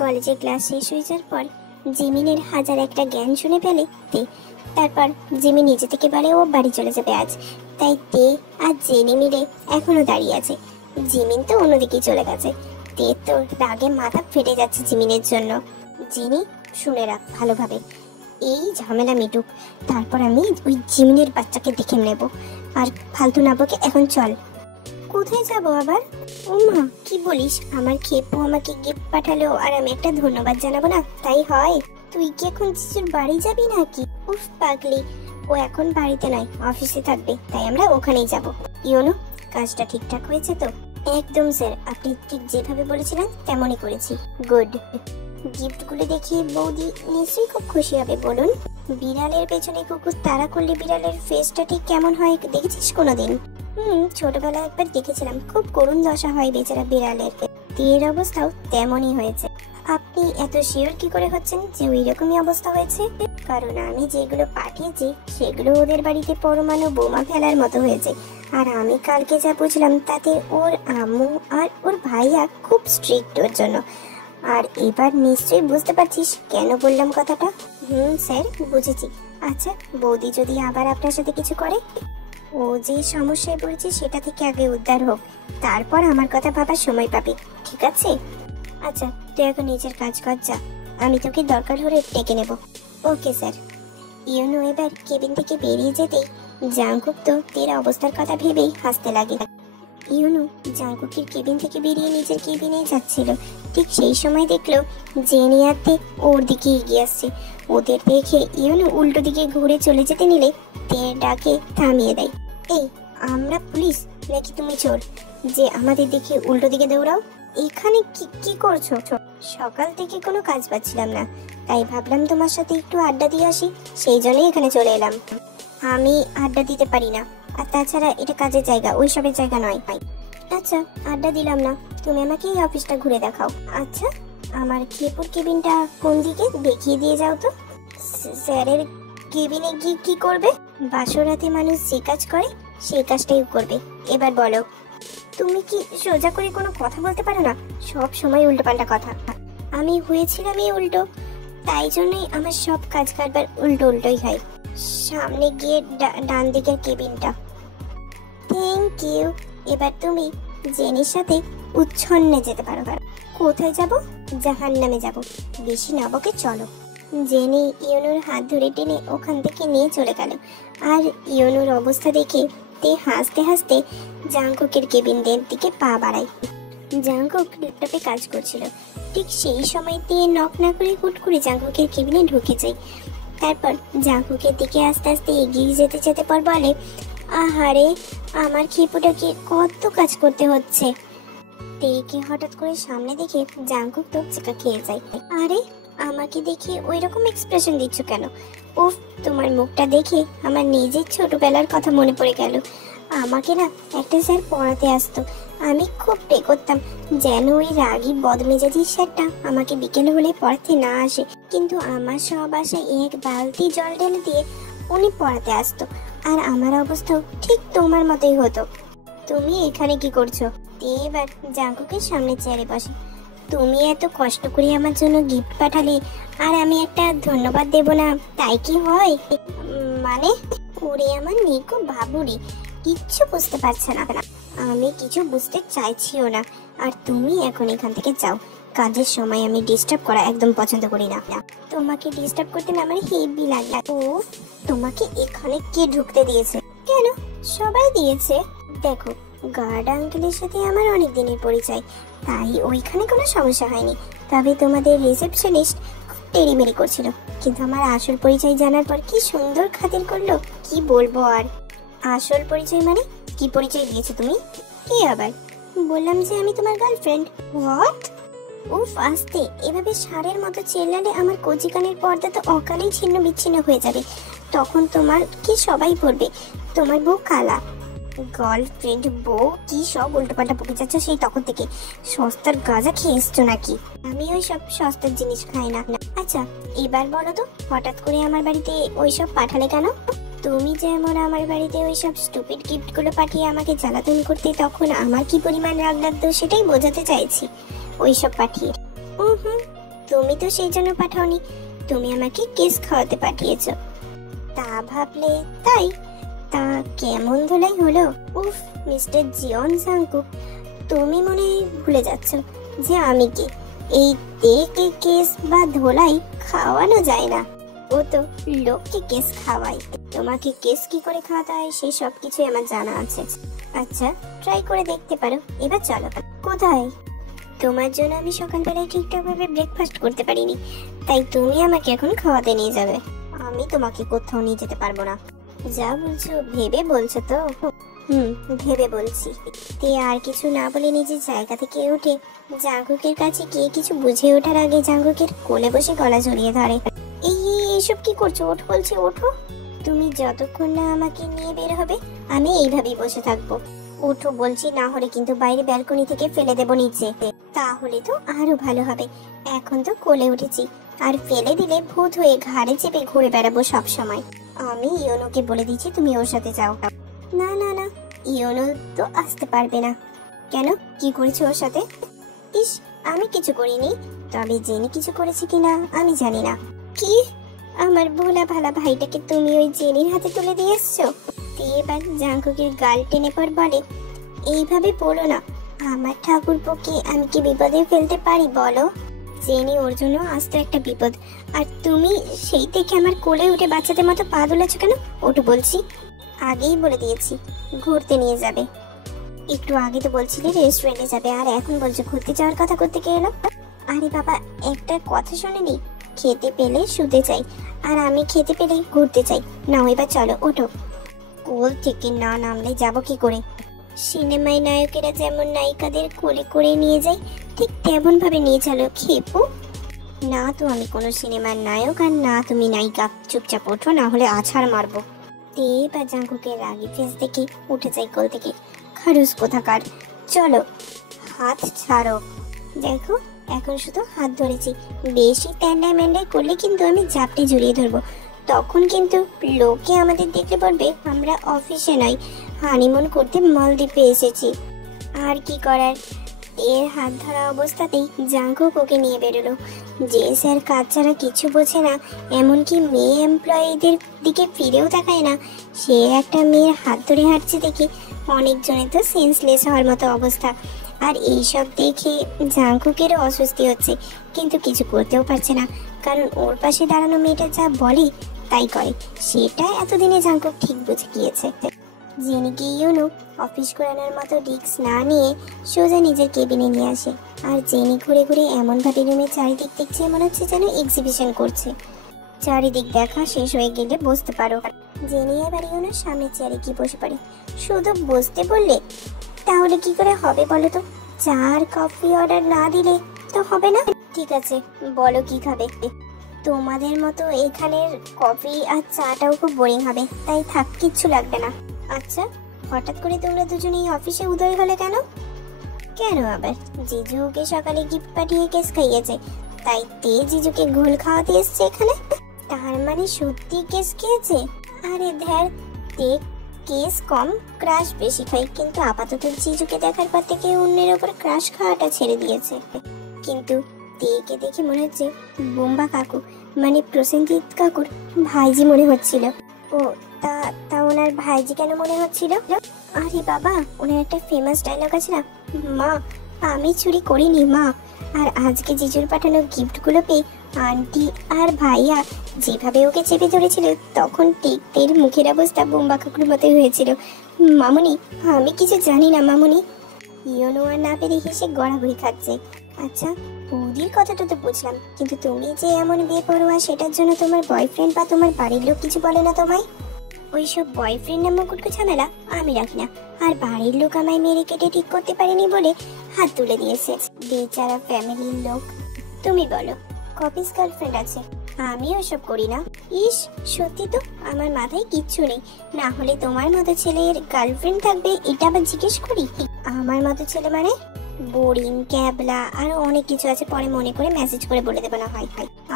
কলেজে ক্লাস শেষ হয়ে যাওয়ার পর জিমিনের হাজার একটা জ্ঞান শুনে ফেলে তে। তারপর জিমি নিজে থেকে বলে ও বাড়ি চলে যাবে আজ। তাই তে আর জেনি মিলে এখনো দাঁড়িয়ে আছে। জিমিন তো অন্যদিকে চলে গেছে। তে তো রাগে মাথা ফেটে যাচ্ছে জিমিনের জন্য। জেনি শুনে রাখ ভালোভাবে, এই ঝামেলা মিটুক, তারপর আমি ওই জিমিনের বাচ্চাকে দেখে নেব। আর ফালতু না বকে এখন চল। কোথায় যাব আবার? ও মা, কি বলিস? আমার খেপু আমাকে গিফট পাঠালো আর আমি একটা ধন্যবাদ জানাবো না, তাই হয়? তুই কি এখন জিজুর বাড়ি যাবি নাকি? উফ পাগলি, ও এখন বাড়িতে নয়, অফিসে থাকবে, তাই আমরা ওখানেই যাব। ইউনো, কাজটা ঠিকঠাক হয়েছে তো? একদম স্যার, আপনি ঠিক যেভাবে বলেছিলেন তেমনই করেছি। গুড। গিফটগুলো দেখে বৌদি নিশ্চয়ই খুব খুশি হবে। বলুন, বিড়ালের পেছনে কুকুর তাড়া করলে বিড়ালের ফেসটা ঠিক কেমন হয় দেখেছিস কোনোদিন? ছোটবেলায় একবার দেখেছিলাম, খুব করুণ দশা হয় বেচারা বিড়ালের। তীর অবস্থাও তেমনই হয়েছে। আপনি এত শিওর কি করে হচ্ছেন যে ওই রকমই অবস্থা হয়েছে? কারণ আমি যেগুলো পাঠিয়েছি সেগুলো ওদের বাড়িতে পরমাণু বোমা ফেলার মতো হয়েছে। আর আমি কালকে যা বুঝলাম তাতে ওর আম্মু আর ওর ভাইয়া খুব স্ট্রিক্ট ওর জন্য। আর এবার নিশ্চয়ই বুঝতে পারছিস কেন বললাম কথাটা। স্যার, বুঝেছি। আচ্ছা, বৌদি যদি আবার আপনার সাথে কিছু করে? ও যে সমস্যায় পড়েছে সেটা থেকে আগে উদ্ধার হোক, তারপর আমার কথা ভাবার সময় পাবে, ঠিক আছে? আচ্ছা, তুই এখন নিজের কাজ কর, যা। আমি তোকে দরকার হলে ডেকে নেব। Okay sir. ইউনো এবার কেবিন থেকে বেরিয়ে যেতেই জাংকুক তো তের অবস্থার কথা ভেবেই হাসতে লাগে। ইউনো জাংকুকের কেবিন থেকে বেরিয়ে নিজের কেবিনে যাচ্ছিল। ঠিক সেই সময় দেখলো জেনি আর তে ওর দিকে এগিয়ে আসছে। ওদের দেখে ইউনো উল্টো দিকে ঘুরে চলে যেতে নিলে তে ডাকে থামিয়ে দেয়। এই, আমরা পুলিশ নাকি তুমি চোর যে আমাদের দেখে উল্টো দিকে দৌড়াও? এখানে কি করছো? সকাল থেকে কোনো কাজ পাচ্ছিলাম না, তাই ভাবলাম তোমার সাথে একটু আড্ডা দিয়ে আসি, সেই জন্যই এখানে চলে এলাম। আমি আড্ডা দিতে পারি না, আর তাছাড়া এটা কাজের জায়গা, ওইসবের জায়গা নয়। আচ্ছা, আড্ডা দিলাম না, তুমি আমাকে এই অফিসটা ঘুরে দেখাও। আচ্ছা, আমার খেপুর কেবিনটা কোন দিকে দেখিয়ে দিয়ে যাও তো। স্যারের কেবিনে গিয়ে কি করবে? বাসরাতে মানুষ যে কাজ করে সেই কাজটাই করবে। এবার বলো, তুমি কি সোজা করে কোনো কথা বলতে পারো না? সব সময় উল্টোপাল্টা কথা। আমি হয়েছিলাম এই উল্টো, তাই জন্যই আমার সব কাজ কারবার উল্টোই হয়। সামনে গিয়ে ডান দিকের কেবিনটা। Thank you. এবার তুমি জেনির সাথে উচ্ছন্নে যেতে পারো। কোথায় যাব? জাহান্নামে যাব। বেশি না বকে চলো। জেনি ইউনুর হাত ধরে টেনে ওখান থেকে নিয়ে চলে গেল। আর ইউনুর অবস্থা দেখে তে হাসতে হাসতে জাংকুকের কেবিনের দিকে পা বাড়ায়। জাংকুক ল্যাপটপে কাজ করছিল। ঠিক সেই সময় তে নক না করে হুট করে জাংকুকের কেবিনে ঢুকে যায়। তারপর জাংকুকের দিকে আস্তে আস্তে এগিয়ে যেতে যেতে পর বলে, আহারে, আমার খেপুটাকে কত কাজ করতে হচ্ছে। তেকে হঠাৎ করে সামনে দেখে জাংকুক তো চিকা খেয়ে যায়। আরে, আমাকে দেখে ওই রকম এক্সপ্রেশন দিচ্ছ কেন? উফ, তোমার মুখটা দেখে আমার নিজের ছোটবেলার কথা মনে পড়ে গেল। আমাকে না একটা স্যার পড়াতে আসতো, আমি খুব পে করতাম যেন ওই রাগী বদমেজাজি স্যারটা আমাকে বিকেল হলে পড়াতে না আসে। কিন্তু আমার সব আশায় এক বালতি জল ঢেলে দিয়ে উনি পড়াতে আসতো। আর আমার অবস্থাও ঠিক তোমার মতোই হতো। তুমি এখানে কি করছো? এবার জাংকুকের সামনে চেয়ারে বসে। তুমি এত কষ্ট করে আমার জন্য গিফট পাঠালে আর আমি একটা ধন্যবাদ দেব না, তাই কি হয়? মানে, ওরে আমার নিকো বাবুরি, কিচ্ছু বুঝতে পারছে না। আমি কিছু বুঝতে চাইছিও না। আর তুমি এখন এখান থেকে যাও, কাজের সময় আমি ডিস্টার্ব করা একদম পছন্দ করি না। তোমাকে ডিস্টার্ব করতে না আমার হেভি লাগে। ও, তোমাকে এখানে কে ঢুকতে দিয়েছে? কেন, সবাই দিয়েছে। দেখো, গার্ড আঙ্কেলের সাথে আমার অনেক দিনের পরিচয়, তাই ওইখানে কোনো সমস্যা হয়নি। তবে তোমাদের রিসেপশনিস্ট খুব টেরিমেরি করছিল, কিন্তু আমার আসল পরিচয় জানার পর কি সুন্দর খাতির করলো, কি বলবো আর। আসল পরিচয় মানে? কি পরিচয় দিয়েছো তুমি? কি আবার? বললাম যে আমি তোমার গার্লফ্রেন্ড। হোয়াট? উফ, আস্তে, এভাবে ষাঁড়ের মতো চেল্লালে আমার কচি কানের পর্দা তো অকালেই ছিন্ন বিচ্ছিন্ন হয়ে যাবে। তখন তোমার কি সবাই বলবে তোমার বউ কালা। গার্লফ্রেন্ড, বউ, কি সব উল্টোপাল্টা বকে যাচ্ছ সেই তখন থেকে। সস্তার গাঁজা খেয়ে এসছো নাকি? আমি ওই সব সস্তার জিনিস খাই না। আচ্ছা, এবার বলো তো, হঠাৎ করে আমার বাড়িতে ওইসব পাঠালে কেন? তুমি যেমন আমার বাড়িতে ওইসব স্টুপিড গিফটগুলো পাঠিয়ে আমাকে জ্বালাতন করতে, তখন আমার কি পরিমাণ রাগ লাগতো সেটাই বোঝাতে চাইছি ওইসব পাঠিয়ে। তুমি তো সেই জন্য পাঠাওনি, তুমি আমাকে কেস খাওয়াতে পাঠিয়েছো। তা ভাবলে তাই? তা কেমন ধুলাই হলো। উফ মিস্টার জিয়ন জাংকুক, তুমি মনে হয় ভুলে যাচ্ছ যে আমি কে। এই তেকে কেস বা ধোলাই খাওয়ানো যায় না, ও তো লোককে কেস খাওয়ায়। তোমাকে কেস কি করে খাওয়াতে হয় সেই সব কিছু আমার জানা আছে। আচ্ছা ট্রাই করে দেখতে পারো। এবার চলো। কোথায়? তোমার জন্য আমি সকালবেলায় ঠিকঠাক ভাবে ব্রেকফাস্ট করতে পারিনি, তাই তুমি আমাকে এখন খাওয়াতে নিয়ে যাবে। আমি তোমাকে কোথাও নিয়ে যেতে পারবো না। যা বলছো ভেবে বলছো তো? ভেবে বলছি। তে আর কিছু না বলে নিজের জায়গা থেকে উঠে জাঙ্কুকের কাছে গিয়ে কিছু বুঝে ওঠার আগে জাঙ্কুকের কোলে বসে গলা জড়িয়ে ধরে। এইসব কি করছো? ওঠো বলছি, ওঠো। তুমি যতক্ষণ না আমাকে নিয়ে বের হবে আমি এইভাবেই বসে থাকবো। ওঠো বলছি, না হলে কিন্তু বাইরে ব্যালকনি থেকে ফেলে দেবো নিচে। তাহলে তো আরো ভালো হবে। এখন তো কোলে উঠেছি, আর ফেলে দিলে ভূত হয়ে ঘাড়ে চেপে ঘুরে বেড়াবো সব সময়। আমি ইয়োনোকে বলে দিচ্ছি তুমি ওর সাথে যাও। না না না, ইয়োনো তো আসতে পারবে না। কেন, কি করেছো ওর সাথে? ইস, আমি কিছু করিনি, তবে জেনে কিছু করেছি কিনা আমি জানি না। কি? আমার ভোলা ভালা ভাইটাকে তুমি ওই জেনির হাতে তুলে দিয়ে এসছো? এবার জাঙ্কুকের গাল টেনে পর বলে, এইভাবে বলো না। আমার ঠাকুরপোকে আমি কি বিপদে ফেলতে পারি বলো? জেনি ওর জন্য আস্ত একটা বিপদ, আর তুমি সেই থেকে আমার কোলে উঠে বাচ্চাদের মতো পা দোলাচ্ছ কেন? ওটু বলছি, আগেই বলে দিয়েছি ঘুরতে নিয়ে যাবে। একটু আগে তো বলছিলে রেস্টুরেন্টে যাবে, আর এখন বলছো ঘুরতে যাওয়ার কথা। করতে কে এলো? আরে বাবা, একটা কথা শোনেনি? খেতে পেলে শুতে চাই, আর আমি খেতে পেলেই ঘুরতে চাই। নাও এবার চলো, ওঠো। কোল থেকে না নামলে যাব কি করে? সিনেমায় নায়কেরা যেমন নায়িকাদের কোলে করে নিয়ে যায়, ঠিক তেমন ভাবে নিয়ে চলো খেপু। না তো আমি কোনো সিনেমার নায়ক, আর না তুমি নায়িকা। চুপচাপ ওঠো, না হলে আছাড় মারবো। তে বা জাঙ্কুকের রাগি ফেস দেখে উঠে যাই কোল থেকে। খারুস কোথাকার, চলো। হাত ছাড়ো। দেখো এখন শুধু হাত ধরেছি, বেশি ট্যান্ডায় ম্যান্ডায় করলে কিন্তু আমি জাপটে জড়িয়ে ধরবো। তখন কিন্তু লোকে আমাদের দেখতে পারবে আমরা অফিসে নয়, হানিমুন করতে মালদ্বীপে এসেছি। আর কি করার, এর হাত ধরা অবস্থাতেই জাঙ্কুক ওকে নিয়ে বেরোলো। যে স্যার কাজ ছাড়া কিছু বোঝে না, এমনকি মেয়ে এমপ্লয়ীদের দিকে ফিরেও তাকায় না, সে একটা মেয়ের হাত ধরে হাঁটছে দেখে অনেকজনের তো সেন্সলেস হওয়ার মতো অবস্থা। আর এইসব দেখে জাঙ্কুকেরও অস্বস্তি হচ্ছে, কিন্তু কিছু করতেও পারছে না, কারণ ওর পাশে দাঁড়ানো মেয়েটা যা বলে তাই করে। সেটা এতদিনে জাঙ্কুক ঠিক বুঝে গিয়েছে। জেনিকে ইউনো অফিস করানোর মতো রিস্ক না নিয়ে সোজা নিজের কেবিনে নিয়ে আসে, আর জেনি ঘুরে ঘুরে এমন ভাবে রুমের চারিদিক দেখছে মনে হচ্ছে যেন এক্সিবিশন করছে। চারিদিক দেখা শেষ হয়ে গেলে বসতে পারো। জেনি এবার ইউনোর সামনে চেয়ারে কি বসে পড়ে। শুধু বসতে বললে তাহলে কি করে হবে বলো তো? চা আর কফি অর্ডার না দিলে তো হবে না। ঠিক আছে, বলো কি খাবে? তোমাদের মতো এখানের কফি আর চাটাও খুব বোরিং হবে, তাই থাক, কিচ্ছু লাগবে না। আচ্ছা, হঠাৎ করে তোমরা দুজনেই অফিসে উদয় হলে কেন? কেন আবার? জিজু ওকে সকালে গিফট পাঠিয়ে কেস খাইয়েছে, তাই তে জিজুকে ঘোল খাওয়াতে এসছে এখানে। তার মানে সত্যি কেস খেয়েছে? আরে ধ্যার, তে কেস কম ক্রাশ বেশি খাই, কিন্তু আপাতত জিজুকে দেখার পর থেকে অন্যের ওপর ক্রাশ খাওয়াটা ছেড়ে দিয়েছে। কিন্তু তেকে দেখে মনে হচ্ছে বোম্বা কাকু মানে প্রসেনজিৎ কাকুর ভাইজি মনে হচ্ছিল। ও তা তা ওনার ভাইজি কেন মনে হচ্ছিল? আরে বাবা, ওনার একটা ফেমাস ডায়লগ আছে না, মা আমি চুরি করিনি মা। আর আজকে জিজুর পাঠানো গিফটগুলো পেয়ে আন্টি আর ভাইয়া যেভাবে ওকে চেপে ধরেছিল, তখন ঠিক তের মুখের অবস্থা বোম্বা কাকুর মতোই হয়েছিল। মামুনি, আমি কিছু জানি না মামুনি। ইয়োনো আর না পেরে হেসে গড়াগড়ি খাচ্ছে। আচ্ছা, বৌদির কথাটা তো বুঝলাম, কিন্তু তুমি যে এমন বেপরোয়া সেটার জন্য তোমার বয়ফ্রেন্ড বা তোমার বাড়ির লোক কিছু বলে না তোমায়? ওইসব বয়ফ্রেন্ড নামক কুটকু ঝামেলা আমি রাখি না, আর বাড়ির লোক আমায় মেরে কেটে ঠিক করতে পারেনি বলে হাত তুলে দিয়েছে বেচারা ফ্যামিলির লোক। তুমি বলো, কপিস গার্লফ্রেন্ড আছে, আমি ওসব করি না। ইস, সত্যি তো আমার মাথায় কিচ্ছু নেই, না হলে তোমার মতো ছেলের গার্লফ্রেন্ড থাকবে এটা আবার জিজ্ঞেস করি? আমার মতো ছেলে মানে বোরিং, ক্যাবলা, আরো অনেক কিছু আছে, পরে মনে করে মেসেজ করে বলে দেবো না হয়।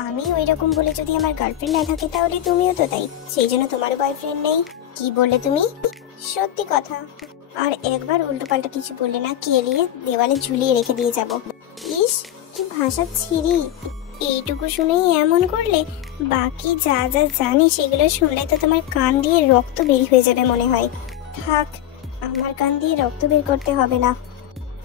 আমি ওই রকম বলে যদি আমার গার্লফ্রেন্ড না থাকে তাহলে তুমিও তো তাই, সেই জন্য তোমারও বয়ফ্রেন্ড নেই। কি বললে তুমি? সত্যি কথা। আর একবার উল্টো পাল্টা কিছু বললে না, কেলিয়ে দেওয়ালে ঝুলিয়ে রেখে দিয়ে যাব। ইস, কি ভাষা ছিরি। এইটুকু শুনেই এমন করলে? বাকি যা যা জানি সেগুলো শুনলে তো তোমার কান দিয়ে রক্ত বের হয়ে যাবে মনে হয়। থাক, আমার কান দিয়ে রক্ত বের করতে হবে না।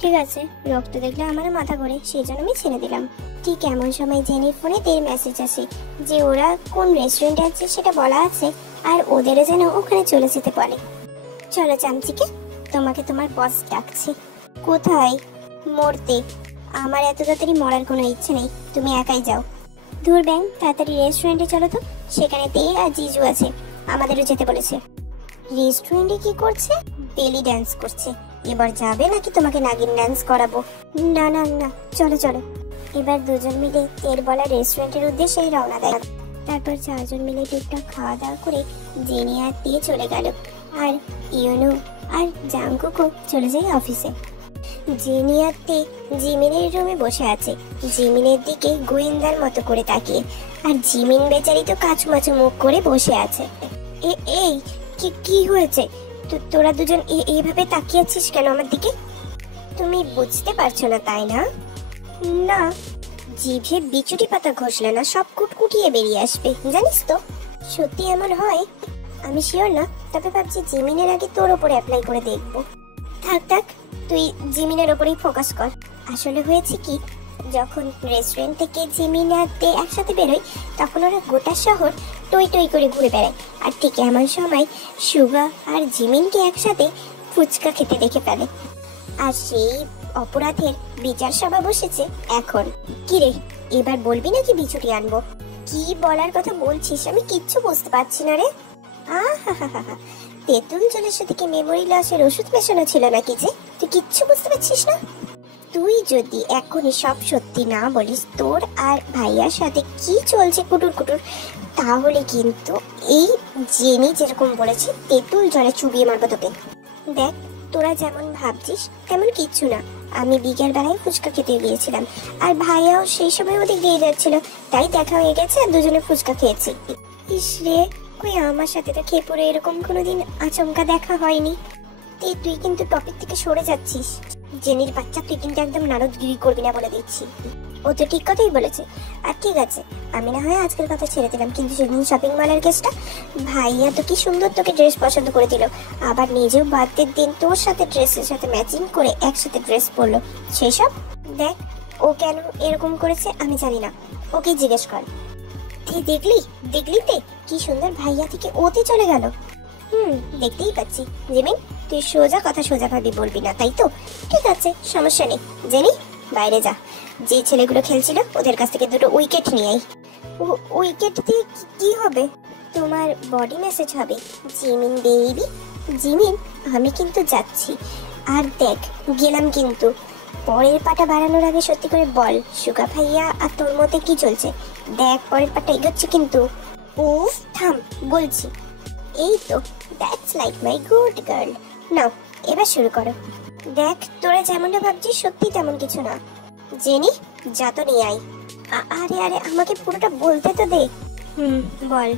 ঠিক আছে, রক্ত দেখলে আমার মাথা ঘোরে, সেই জন্য আমি ছেড়ে দিলাম। ঠিক এমন সময় জেনির ফোনে তের মেসেজ আসে যে ওরা কোন রেস্টুরেন্টে আছে সেটা বলা আছে, আর ওদেরও যেন ওখানে চলে যেতে পারে। চলো চামচিকে, তোমাকে তোমার বস ডাকছে। কোথায়? মরতে। আমার এত তাড়াতাড়ি মরার কোনো ইচ্ছে নেই, তুমি একাই যাও। ধুর ব্যাং, তাড়াতাড়ি রেস্টুরেন্টে চলো তো, সেখানে তে আর জিজু আছে, আমাদেরও যেতে বলেছে। রেস্টুরেন্টে কি করছে? বেলি ড্যান্স করছে। এবার যাবে নাকি তোমাকে নাগিন ড্যান্স করাবো? না না না, চলো চলো। এবার দুজন মিলে তের বলা রেস্টুরেন্টের উদ্দেশ্যে রওনা দেয়। তারপর চারজন মিলে টুকটাক খাওয়া দাওয়া করে জেনি আর তে চলে গেল, আর ইউনু আর জাংকুকও চলে যায় অফিসে। জেনি আর তে জিমিনের রুমে বসে আছে, জিমিনের দিকে গোয়েন্দার মতো করে তাকিয়ে, আর জিমিন বেচারি তো কাচুমাচু মুখ করে বসে আছে। এই কি কি হয়েছে? তোরা দুজন এইভাবে তাকিয়ে আছিস কেন আমার দিকে? তুমি বুঝতে পারছো না তাই না? না। জিভে বিচুটি পাতা ঘষলে না সব কুটকুটিয়ে বেরিয়ে আসবে, জানিস তো। সত্যি এমন হয়? আমি শিওর না, তবে ভাবছি জিমিনের আগে তোর ওপরে অ্যাপ্লাই করে দেখবো। থাক থাক, তুই জিমিনের ওপরেই ফোকাস কর। আসলে হয়েছে কি, যখন রেস্টুরেন্ট থেকে জিমিন আর তে একসাথে বেরোয় তখন ওরা গোটা শহর টই টই করে ঘুরে বেড়ায়, আর ঠিক এমন সময় সুগা আর জিমিনকে একসাথে ফুচকা খেতে দেখে ফেলে। আর সেই অপরাধের বিচার সভা বসেছে এখন। কি রে, এবার বলবি নাকি বিছুটি আনবো? কি বলার কথা বলছিস আমি কিচ্ছু বুঝতে পারছি না রে। আহা, তেঁতুল জলের সাথে কি মেমোরি লসের ওষুধ মেশানো ছিল নাকি যে তুই কিচ্ছু বুঝতে পারছিস না? তুই যদি এখনই সব সত্যি না বলিস তোর আর ভাইয়ার সাথে কি চলছে কুটুর কুটুর, তাহলে কিন্তু এই জেনি যেরকম বলেছে তেঁতুল জলে চুবিয়ে মারবো তোকে। দেখ, তোরা যেমন ভাবছিস তেমন কিচ্ছু না। আমি বিকেল বেলায় ফুচকা খেতে গিয়েছিলাম, আর ভাইয়াও সেই সময় ওদিক দিয়ে যাচ্ছিল, তাই দেখা হয়ে গেছে আর দুজনে ফুচকা খেয়েছি। ইস রে, কই আমার সাথে তো খেয়ে পড়ে এরকম কোনোদিন আচমকা দেখা হয়নি। তুই কিন্তু টপিক থেকে সরে যাচ্ছিস। জেনির বাচ্চা, তুই কিন্তু একদম নারদগিরি করবি না বলে দিচ্ছি। ও তো ঠিক কথাই বলেছে। আর ঠিক আছে, আমি না হয় আজকের কথা ছেড়ে দিলাম, কিন্তু সেদিন শপিং মলের কেসটা, ভাইয়া তো কি সুন্দর তোকে ড্রেস পছন্দ করে দিল, আবার নিজেও বার্থডের দিন তোর সাথে ড্রেসের সাথে ম্যাচিং করে একসাথে ড্রেস পরলো। সেসব দেখ, ও কেন এরকম করেছে আমি জানি না, ওকে জিজ্ঞেস কর। দেখলি দেখলি তে কি সুন্দর ভাইয়া থেকে ওতে চলে গেল। দেখতেই পাচ্ছি। জিমিন, তুই সোজা কথা সোজা ভাবি বলবি না, তাই তো? ঠিক আছে, সমস্যা নেই। জেনি, বাইরে যা, যে ছেলেগুলো খেলছিল ওদের কাছ থেকে দুটো উইকেট নিয়ে আই। উইকেট দিয়ে কি হবে? তোমার বডি মেসেজ হবে। জিমিন বেবি, জিমিন আমি কিন্তু যাচ্ছি। আর দেখ, গেলাম কিন্তু। পরের পাটা বাড়ানোর আগে সত্যি করে বল, সুগা ভাইয়া আর তোর মধ্যে কি চলছে? দেখ, পরের পাটা এগোচ্ছে কিন্তু। উফ, থাম বলছি। এই তো, that's like my good girl. Now, এবার শুরু করো। দেখ, তোরা যেমনটা ভাবছিস সত্যি তেমন কিছু না। জেনি, যা তো নিয়ে আয়। আরে আরে, আমাকে পুরোটা বলতে তো দে। বল।